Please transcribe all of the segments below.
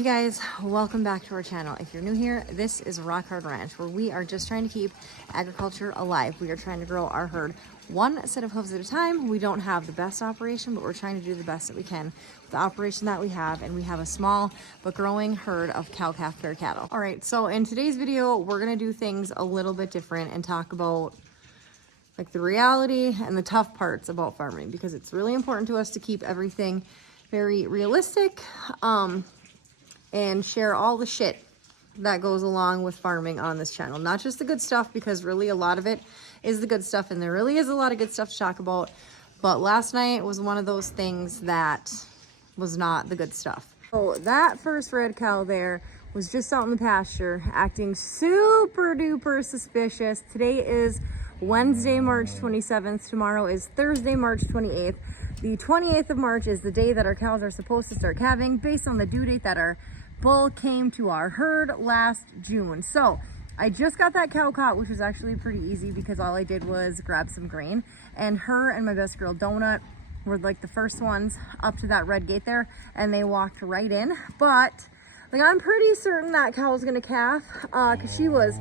Hey guys, welcome back to our channel. If you're new here, this is Rock Hard Ranch, where we are just trying to keep agriculture alive. We are trying to grow our herd one set of hooves at a time. We don't have the best operation, but we're trying to do the best that we can with the operation that we have, and we have a small but growing herd of cow-calf pair cattle. All right, so in today's video, we're gonna do things a little bit different and talk about like the reality and the tough parts about farming, because it's really important to us to keep everything very realistic, and share all the shit that goes along with farming on this channel. Not just the good stuff, because really a lot of it is the good stuff, and there really is a lot of good stuff to talk about. But last night was one of those things that was not the good stuff. So that first red cow there was just out in the pasture acting super duper suspicious. Today is Wednesday, March 27th. Tomorrow is Thursday, March 28th. The 28th of March is the day that our cows are supposed to start calving, based on the due date that our bull came to our herd last June. So I just got that cow caught, which was actually pretty easy because all I did was grab some grain, and her and my best girl Donut were like the first ones up to that red gate there, and they walked right in. But like, I'm pretty certain that cow was gonna calf because she was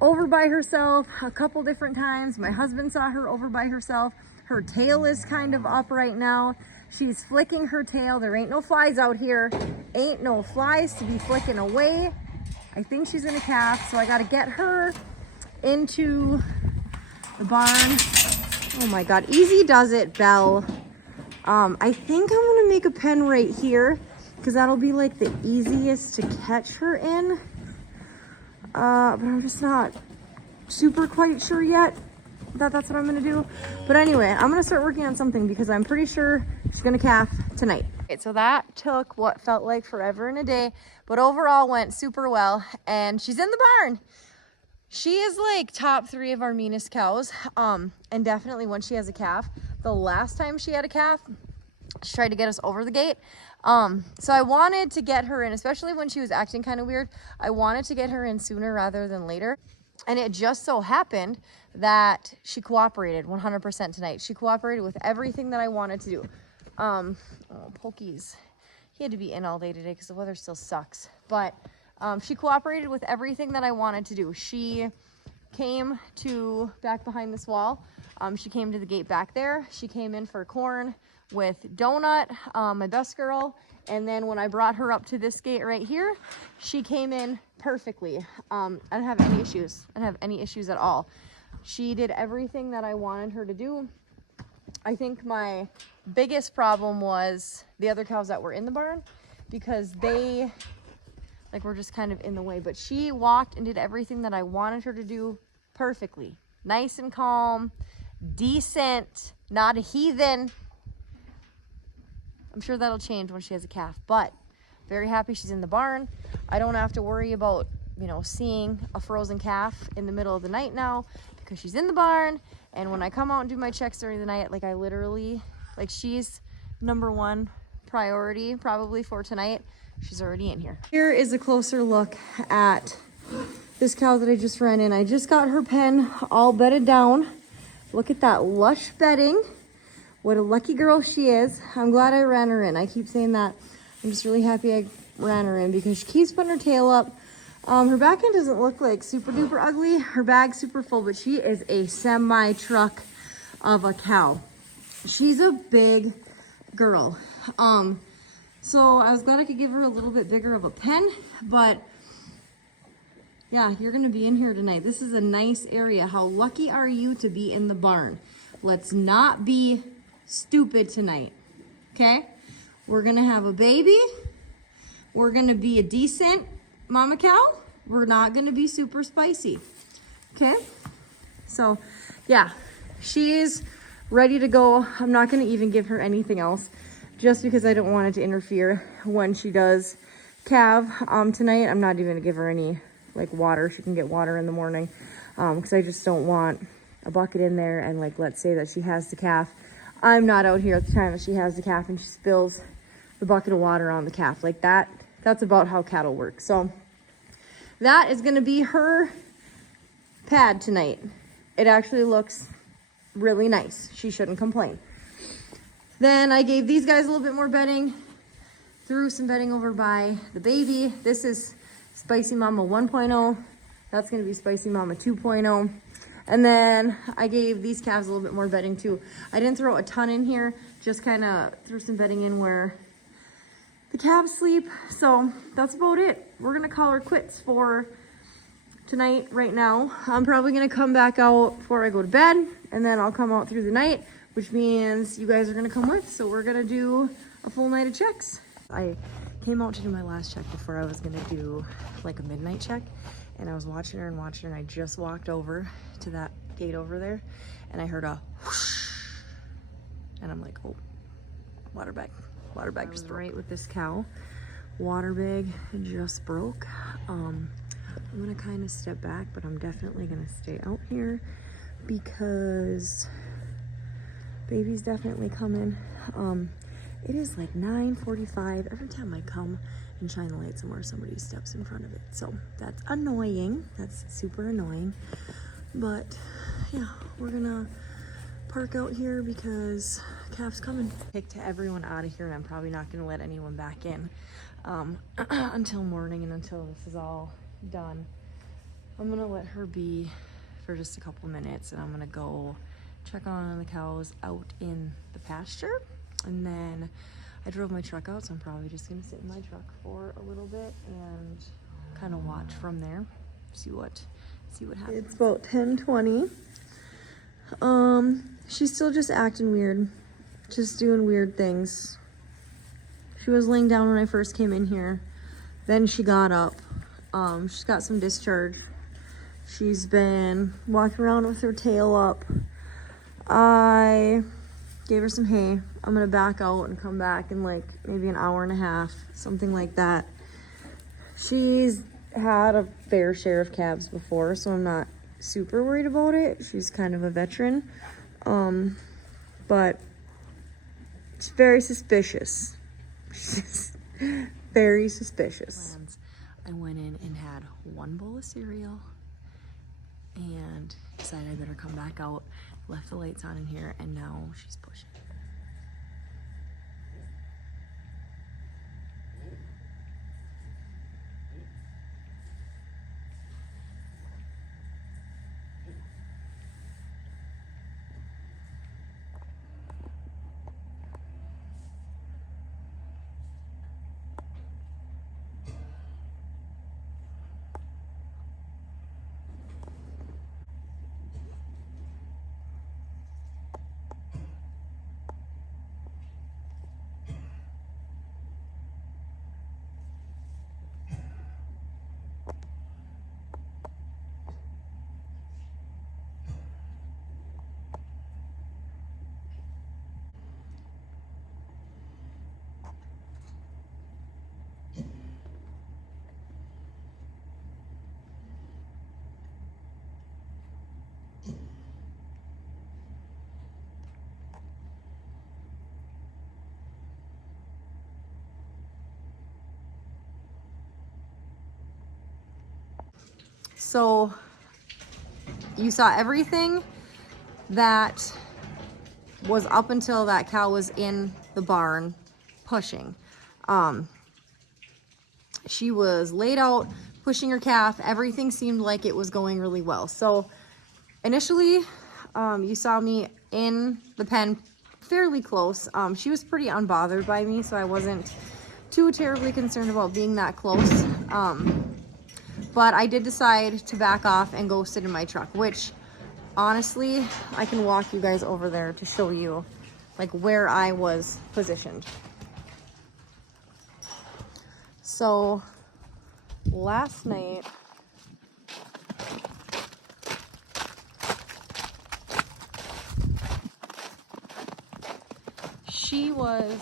over by herself a couple different times. My husband saw her over by herself. Her tail is kind of up right now. She's flicking her tail. There ain't no flies out here. Ain't no flies to be flicking away. I think she's gonna calf, so I gotta get her into the barn. Oh my God, easy does it, Belle. I think I'm gonna make a pen right here, because that'll be like the easiest to catch her in. But I'm just not super quite sure yet that that's what I'm gonna do. But anyway, I'm gonna start working on something, because I'm pretty sure she's gonna calf tonight. Okay, so that took what felt like forever and a day, but overall went super well, and she's in the barn. She is like top 3 of our meanest cows, and definitely when she has a calf. The last time she had a calf, she tried to get us over the gate. So I wanted to get her in, especially when she was acting kind of weird. I wanted to get her in sooner rather than later. And it just so happened that she cooperated 100% tonight. She cooperated with everything that I wanted to do. Oh, Pokey's, he had to be in all day today because the weather still sucks. But she cooperated with everything that I wanted to do. She came to back behind this wall. She came to the gate back there. She came in for corn with Donut, my best girl. And then when I brought her up to this gate right here, she came in perfectly. I didn't have any issues. I didn't have any issues at all. She did everything that I wanted her to do. I think my biggest problem was the other cows that were in the barn, because they like were just kind of in the way. But she walked and did everything that I wanted her to do perfectly. Nice and calm, decent, not a heathen. I'm sure that'll change when she has a calf, but very happy she's in the barn. I don't have to worry about, you know, seeing a frozen calf in the middle of the night now, because she's in the barn. And when I come out and do my checks during the night, like I literally, like she's #1 priority probably for tonight. She's already in here. Here is a closer look at this cow that I just ran in. I just got her pen all bedded down. Look at that lush bedding. What a lucky girl she is. I'm glad I ran her in. I keep saying that. I'm just really happy I ran her in, because she keeps putting her tail up. Her back end doesn't look like super duper ugly. Her bag's super full, but she is a semi truck of a cow. She's a big girl. So I was glad I could give her a little bit bigger of a pen, but yeah, you're gonna be in here tonight. This is a nice area. How lucky are you to be in the barn? Let's not be stupid tonight, okay? We're gonna have a baby. We're gonna be a decent mama cow. We're not gonna be super spicy, okay? So yeah, she is ready to go. I'm not gonna even give her anything else, just because I don't want it to interfere when she does calve tonight. I'm not even gonna give her any like water. She can get water in the morning, because I just don't want a bucket in there, and like, let's say that she has the calf. I'm not out here at the time that she has the calf and she spills the bucket of water on the calf. Like that's about how cattle work. So that is gonna be her pad tonight. It actually looks really nice. She shouldn't complain. Then I gave these guys a little bit more bedding. threw some bedding over by the baby. This is Spicy Mama 1.0. That's gonna be Spicy Mama 2.0. And then I gave these calves a little bit more bedding too. I didn't throw a ton in here, just kind of threw some bedding in where the calves sleep. So that's about it. We're gonna call her quits for tonight right now. I'm probably gonna come back out before I go to bed, and then I'll come out through the night, which means you guys are gonna come with. So we're gonna do a full night of checks. I came out to do my last check before I was gonna do like a midnight check. And I was watching her, and I just walked over to that gate over there, and I heard a whoosh, and I'm like, oh, water bag just broke. Right with this cow, water bag just broke. I'm gonna kind of step back, but I'm definitely gonna stay out here because baby's definitely coming. It is like 9:45. Every time I come and shine the light somewhere, somebody steps in front of it. So that's annoying. That's super annoying. But yeah, we're gonna park out here because calf's coming. Picked everyone out of here, and I'm probably not gonna let anyone back in until morning and until this is all done. I'm gonna let her be for just a couple minutes, and I'm gonna go check on the cows out in the pasture. And then I drove my truck out, so I'm probably just gonna sit in my truck for a little bit and kind of watch from there, see what happens. It's about 10:20. She's still just acting weird, just doing weird things. She was laying down when I first came in here. Then she got up. She's got some discharge. She's been walking around with her tail up. I gave her some hay. I'm gonna back out and come back in like maybe an hour and a half, something like that. She's had a fair share of calves before, so I'm not super worried about it. She's kind of a veteran, but it's very suspicious. She's very suspicious. I went in and had one bowl of cereal and decided I better come back out. Left the lights on in here, and now she's pushing. So you saw everything that was up until that cow was in the barn pushing. She was laid out pushing her calf. Everything seemed like it was going really well. So initially, you saw me in the pen fairly close. She was pretty unbothered by me, so I wasn't too terribly concerned about being that close. But I did decide to back off and go sit in my truck, which honestly, I can walk you guys over there to show you like where I was positioned. So last night, she was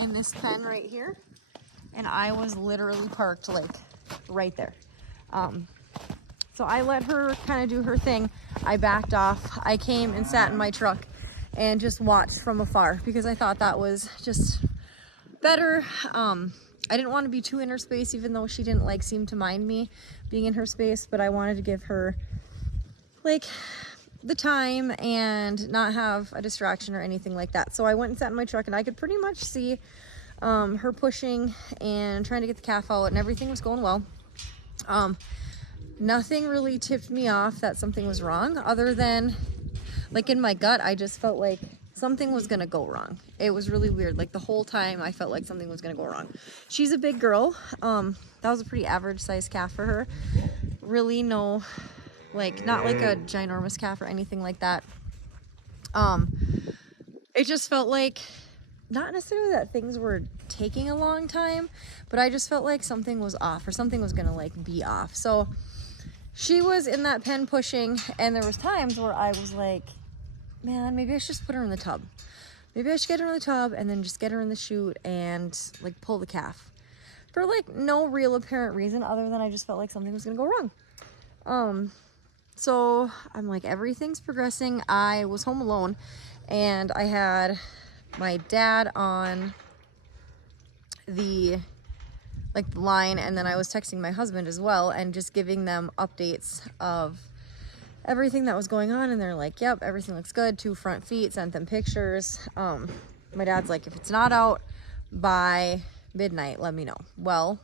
in this pen right here, and I was literally parked like right there. So I let her kind of do her thing. I backed off. I came and sat in my truck and just watched from afar because I thought that was just better. I didn't want to be too in her space, even though she didn't like seem to mind me being in her space, but I wanted to give her like the time and not have a distraction or anything like that. So I went and sat in my truck, and I could pretty much see her pushing and trying to get the calf out, and everything was going well. Nothing really tipped me off that something was wrong, other than like in my gut, I just felt like something was gonna go wrong. It was really weird. Like the whole time I felt like something was gonna go wrong. She's a big girl. That was a pretty average sized calf for her. Really no, like not like a ginormous calf or anything like that. It just felt like, not necessarily that things were taking a long time, but I just felt like something was off, or something was gonna like be off. So she was in that pen pushing, and there was times where I was like, man, maybe I should just put her in the tub. Maybe I should get her in the tub and then just get her in the chute and like pull the calf, for like no real apparent reason other than I just felt like something was gonna go wrong. So I'm like, everything's progressing. I was home alone, and I had my dad on the line, and then I was texting my husband as well and just giving them updates of everything that was going on, and they're like, yep, everything looks good. 2 front feet, sent them pictures. My dad's like, if it's not out by midnight, let me know. Well,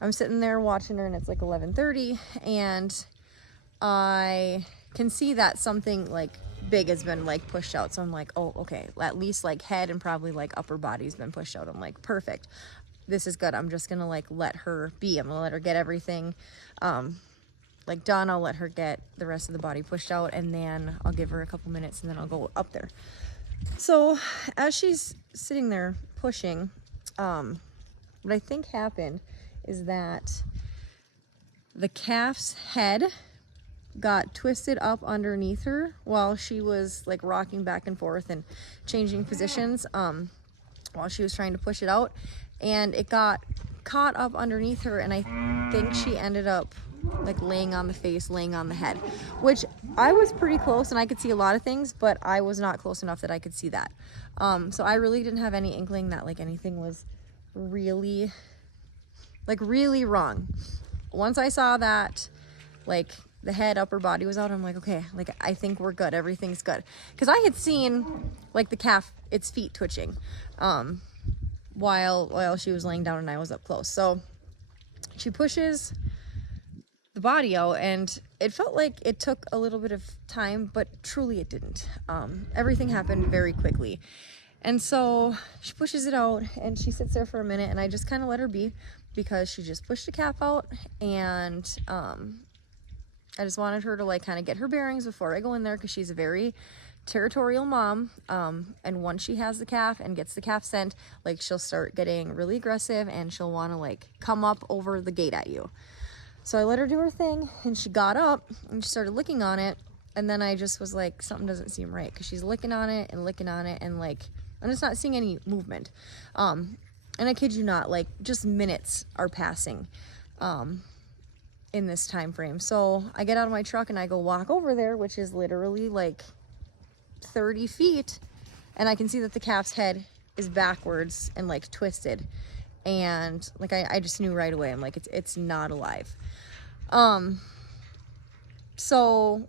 I'm sitting there watching her, and it's like 11:30, and I can see that something like big has been like pushed out. So I'm like, oh, okay, at least like head and probably like upper body's been pushed out. I'm like, perfect, this is good. I'm just gonna like let her be. I'm gonna let her get everything like done. I'll let her get the rest of the body pushed out, and then I'll give her a couple minutes, and then I'll go up there. So as she's sitting there pushing, what I think happened is that the calf's head got twisted up underneath her while she was like rocking back and forth and changing positions while she was trying to push it out, and it got caught up underneath her, and I think she ended up like laying on the face, laying on the head, which I was pretty close and I could see a lot of things, but I was not close enough that I could see that. So I really didn't have any inkling that like anything was really wrong. Once I saw that like the head, upper body was out, I'm like, okay, like I think we're good, everything's good, because I had seen like the calf, its feet twitching while she was laying down and I was up close. So she pushes the body out, and it felt like it took a little bit of time, but truly it didn't. Everything happened very quickly. And so she pushes it out, and she sits there for a minute, and I just kind of let her be, because she just pushed the calf out, and I just wanted her to like kind of get her bearings before I go in there, because she's a very territorial mom, and once she has the calf and gets the calf scent, like she'll start getting really aggressive, and she'll want to like come up over the gate at you. So I let her do her thing, and she got up and she started licking on it, and then I just was like, something doesn't seem right, because she's licking on it, and like I'm just not seeing any movement. And I kid you not, like just minutes are passing in this time frame. So I get out of my truck and I go walk over there, which is literally like 30 feet, and I can see that the calf's head is backwards and like twisted, and like I just knew right away. I'm like, it's not alive. So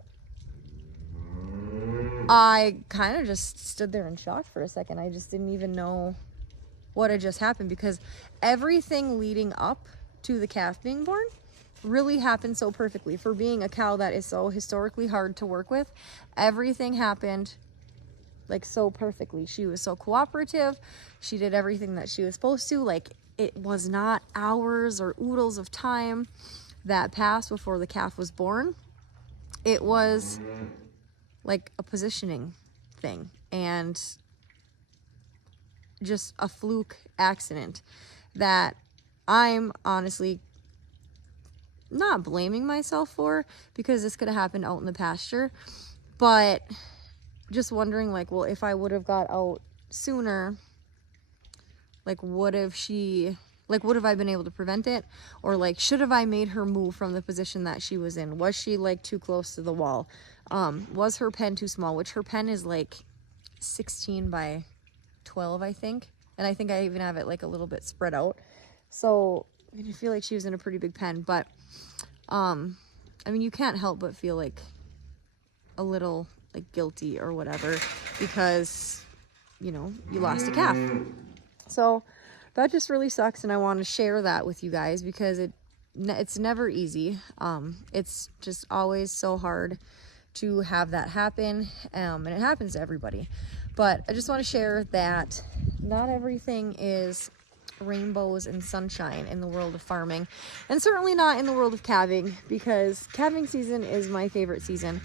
I kind of just stood there in shock for a second. I just didn't even know what had just happened, because everything leading up to the calf being born really happened so perfectly. For being a cow that is so historically hard to work with, everything happened like so perfectly. She was so cooperative. She did everything that she was supposed to. Like it was not hours or oodles of time that passed before the calf was born. It was like a positioning thing and just a fluke accident that I'm honestly not blaming myself for, because this could have happened out in the pasture, but just wondering like, well, if I would have got out sooner, like would have I been able to prevent it? Or like, should have I made her move from the position that she was in? Was she like too close to the wall? Was her pen too small? Which her pen is like 16 by 12, I think. And I think I even have it like a little bit spread out. So I feel like she was in a pretty big pen, but I mean, you can't help but feel like a little like guilty or whatever, because you know, you lost a calf. So that just really sucks, and I want to share that with you guys because it's never easy. It's just always so hard to have that happen, and it happens to everybody. But I just want to share that not everything is rainbows and sunshine in the world of farming, and certainly not in the world of calving, because calving season is my favorite season.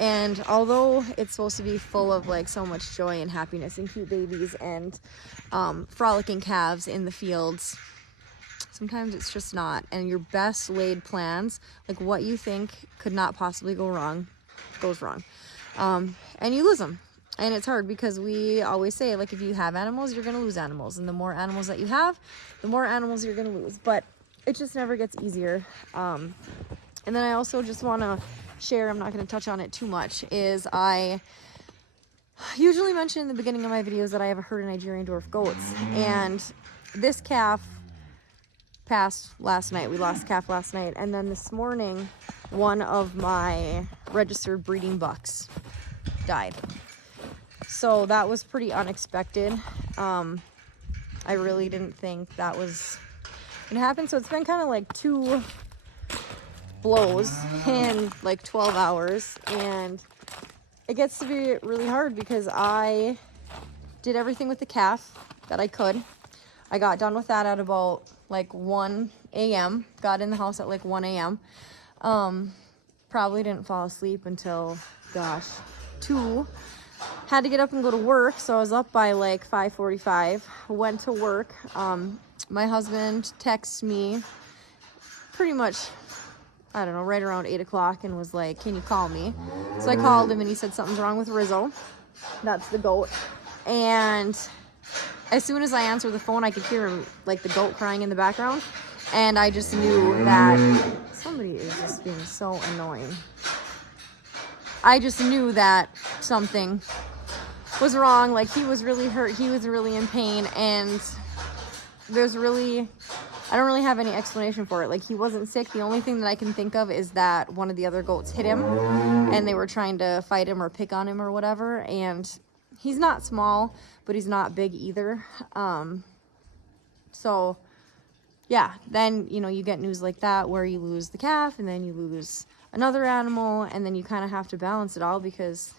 And although it's supposed to be full of like so much joy and happiness and cute babies and frolicking calves in the fields, sometimes it's just not. And your best laid plans, like what you think could not possibly go wrong, goes wrong, and you lose them. And it's hard because we always say, like, if you have animals, you're going to lose animals. And the more animals that you have, the more animals you're going to lose. But it just never gets easier. And then I also just want to share, I'm not going to touch on it too much, is I usually mention in the beginning of my videos that I have a herd of Nigerian dwarf goats. And this calf passed last night. We lost the calf last night. And then this morning, one of my registered breeding bucks died. So that was pretty unexpected. I really didn't think that was gonna happen. So it's been kind of like 2 blows in like 12 hours, and it gets to be really hard because I did everything with the calf that I could. I got done with that at about like 1 a.m. Got in the house at like 1 a.m. Probably didn't fall asleep until, gosh, 2. Had to get up and go to work, so I was up by like 5:45. Went to work. My husband texted me pretty much, I don't know, right around 8 o'clock and was like, can you call me? So I called him and he said something's wrong with Rizzo. That's the goat. And as soon as I answered the phone, I could hear him, like the goat crying in the background. And I just knew that somebody is just being so annoying. I just knew that something was wrong. Like, he was really hurt. He was really in pain. And I don't really have any explanation for it. Like, he wasn't sick. The only thing that I can think of is that one of the other goats hit him and they were trying to fight him or pick on him or whatever. And he's not small, but he's not big either. So yeah, then, you know, you get news like that where you lose the calf and then you lose another animal, and then you kind of have to balance it all because,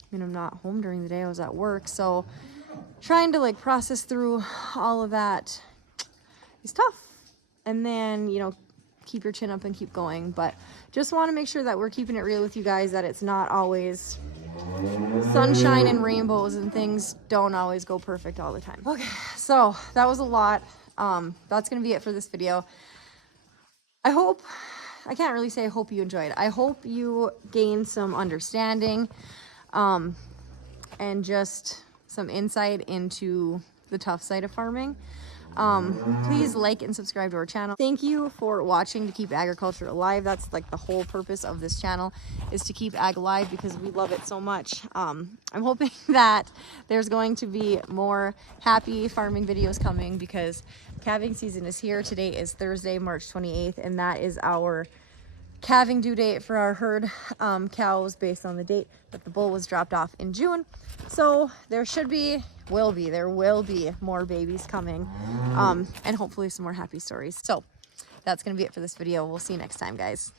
I mean, I'm not home during the day. I was at work. So trying to like process through all of that is tough. And then, you know, keep your chin up and keep going. But just want to make sure that we're keeping it real with you guys, that it's not always sunshine and rainbows, and things don't always go perfect all the time. Okay, so that was a lot. That's going to be it for this video. I can't really say I hope you enjoyed. I hope you gained some understanding and just some insight into the tough side of farming. Please like and subscribe to our channel. Thank you for watching to keep agriculture alive. That's like the whole purpose of this channel, is to keep ag alive because we love it so much. I'm hoping that there's going to be more happy farming videos coming because calving season is here. Today is Thursday, March 28th, and that is our calving due date for our herd cows based on the date that the bull was dropped off in June. So there will be more babies coming, and hopefully some more happy stories. So that's going to be it for this video. We'll see you next time, guys.